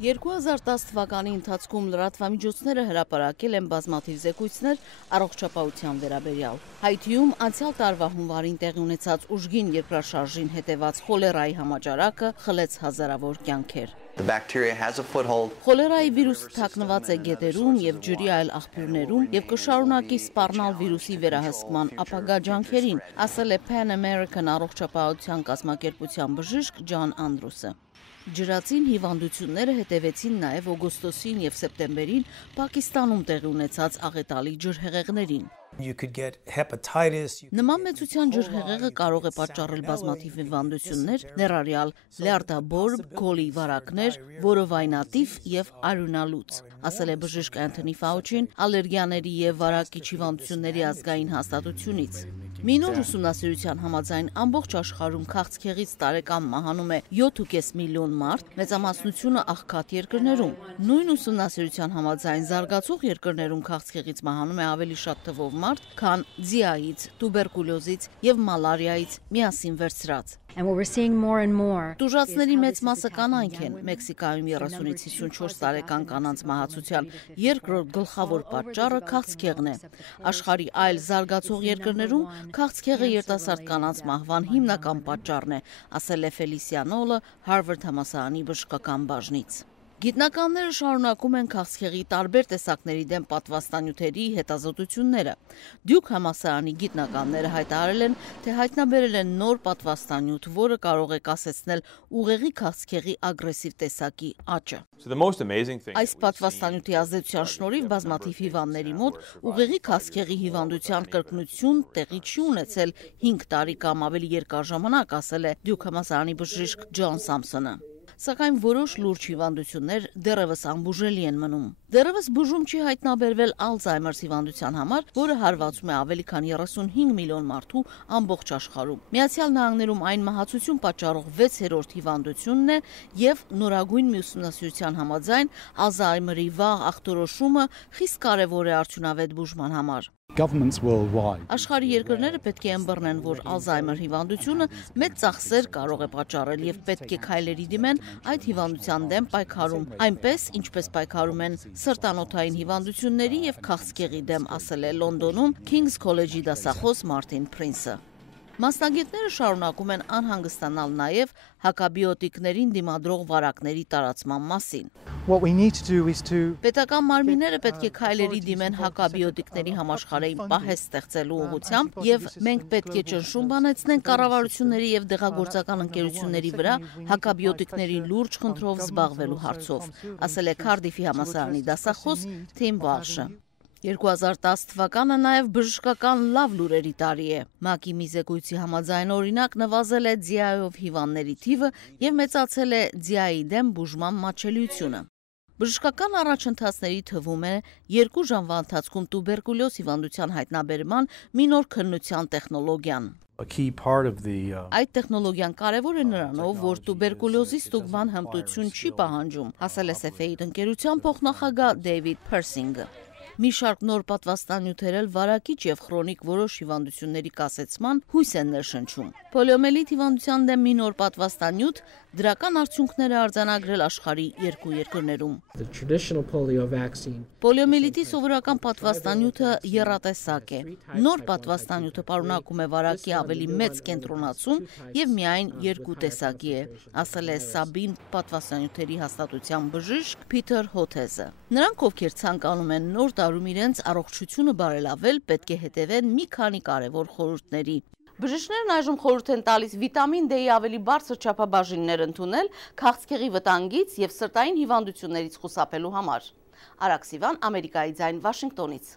2010 թվականի ընթացքում լրատվամիջոցները հրապարակել են բազմաթիվ զեկույցներ առողջապահության վերաբերյալ։ Հայթիում անցյալ տարվա հունվարին տեղի ունեցած ուժգին երկրաշարժին հետևած խոլերայի համաճարակը խլեց հազարավոր կյանքեր։ Խոլերայի վիրուսը թաքնված է գետերում և ջրի այլ աղբյուրներում և կշարունակի սպառնալ վիրուսի վերահսկման ապագա ջանքերին, ասել է Pan American առողջապահության կազմակերպության բժիշկ Ջոն Անդրուսը։ Ջրածին հիվանդությունները հետևեցին նաև օգոստոսին և սեպտեմբերին Պակիստանում տեղի ունեցած աղետալի ջրհեղեղներին։ Նման մեծության ջրհեղեղը կարող է պատճառել բազմաթիվ հիվանդություններ, ներառյալ լյարդաբորբ, գոլի վարակներ, որովայնատիֆ և արյունալուծ, ասել է բժիշկ Անթոնի Ֆաուչին ալերգիաների և վարակիչ հիվանդությունների ազգային հաստատությունից։ Մի նոր ուսումնասիրության համաձայն ամբողջ աշխարհում քաղցկեղից տարեկան մահանում է 7,5 միլիոն մարդ, մեծամասնությունը աղքատ երկրներում։ Նույն ուսումնասիրության համաձայն զարգացող երկրներում քաղցկեղից մահանում է ավելի շատ թվով մարդ, քան ձիայից, տուբերկուլյոզից և մալարիայից միասին վերցրած։ Տուժածների մեծ մասը կանայք են։ Մեքսիկայում 30-ից 54 տարեկան կանանց մահացության երկրորդ գլխավոր պատճառը քաղցկեղն է։ Աշխարհի այլ զարգացող երկրներում քաղցկեղը երիտասարդ կանանց մահվան հիմնական պատճառն է, ասել է Ֆելիսիա Նոլը Հարվարդ համալսարանի բժշկական բաժնից։ Գիտնականները շարունակում են քաղցկեղի տարբեր տեսակների դեմ պատվաստանյութերի հետազոտությունները։ Դյուք համալսարանի գիտնականները հայտարարել են, թե հայտնաբերել են նոր պատվաստանյութ, որը կարող է կասեցնել ուղեղի քաղցկեղի ագրեսիվ տեսակի աճը։ Այս պատվաստանյութի ազդեցության շնորհիվ բազմաթիվ հիվանդների մոտ ուղեղի քաղցկեղի հիվանդության կրկնություն տեղի չի ունեցել 5 տարի կամ ավելի երկար ժամանակ, ասել է Դյուք համալսարանի բժիշկ Ջոն Սամփսոնը։ Սակայն որոշ լուրջ հիվանդություններ դեռևս անբուժելի են մնում։ Դեռևս բուժում չի հայտնաբերվել Ալցհեյմերս հիվանդության համար, որը հարվածում է ավելի քան 35 միլիոն մարդու ամբողջ աշխարհում։ Միացյալ Նահանգներում այն մահացություն պատճառող 6-րդ հիվանդությունն է և նորագույն մի ուսումնասիրության համաձայն Ալցհեյմերի վաղ ախտորոշումը խիստ կարևոր է արդյունավետ բուժման համար։ Աշխարհի երկրները պետք է ըմբռնեն, որ Ալցհեյմեր հիվանդությունը մեծ ծախսեր կարող է պատճառել և պետք է քայլերի դիմեն այդ հիվանդության դեմ պայքարում, այնպես ինչպես պայքարում են սրտանոթային հիվանդությունների և քաղցկեղի դեմ, ասել է Լոնդոնում King's College-ի դասախոս Մարտին Փրինսը։ Մասնագետները շարունակում են անհանգստանալ նաև հակաբիոտիկներին դիմադրող վարակների տարածման մասին։ Պետական մարմինները պետք է քայլերի դիմեն հակաբիոտիկների համաշխարհային պահեստ ստեղծելու ուղղությամբ և մենք պետք է ճնշում բանեցնենք կառավարությունների և դեղագործական ընկերությունների վրա հակաբիոտիկների լուրջ խնդրով զբաղվելու հարցով, ասել է Քարդիֆի համալսարանի դասախոս Թիմ Վալշը։ 2010 թվականը նաև բժշկական լավ լուրերի տարի է։ ՄԱԿ-ի մի զեկույցի համաձայն օրինակ նվազել է ձիայով հիվանդների թիվը և մեծացել է ձիայի դեմ բուժման մատչելիությունը։ Բժշկական առաջընթացների թվում է 2 ժամվա ընթացքում տուբերկուլյոզ հիվանդության հայտնաբերման մի նոր քննության տեխնոլոգիան։ Այդ տեխնոլոգիան կարևոր է նրանով, որ տուբերկուլյոզի ստուգման հմտություն չի պահանջում, ասել է Սեֆեիդ ընկերության փոխնախագահ Դեյվիդ Փերսինգը։ Մի շարք նոր պատվաստանյութեր էլ վարակիչ և խրոնիկ որոշ հիվանդությունների կասեցման հույս են ներշնչում։ Պոլիոմիելիտ հիվանդության դեմ մի նոր պատվաստանյութ դրական արդյունքներ է արձանագրել աշխարհի 2 երկրներում։ Պոլիոմիելիտի սովորական պատվաստանյութը եռատեսակ է։ Նոր պատվաստանյութը պարունակում է վարակի ավելի մեծ կենտրոնացում և միայն 2 տեսակի է, ասել է Սաբին պատվաստանյութերի հաստատության բժիշկ Փիթեր Հոթեզը։ Նրանք, ովքեր ցանկանում են նոր տարում իրենց առողջությունը բարելավել, պետք է հետևեն մի քանի կարևոր խորհուրդների։ Բժիշկներն այժմ խորհուրդ են տալիս վիտամին D-ի ավելի բարձր չափաբաժիններ ընդունել քաղցկեղի վտանգից և սրտային հիվանդություններից խուսափելու համար։ Արաքսիվան, Ամերիկայի ձայն, Վաշինգտոնից։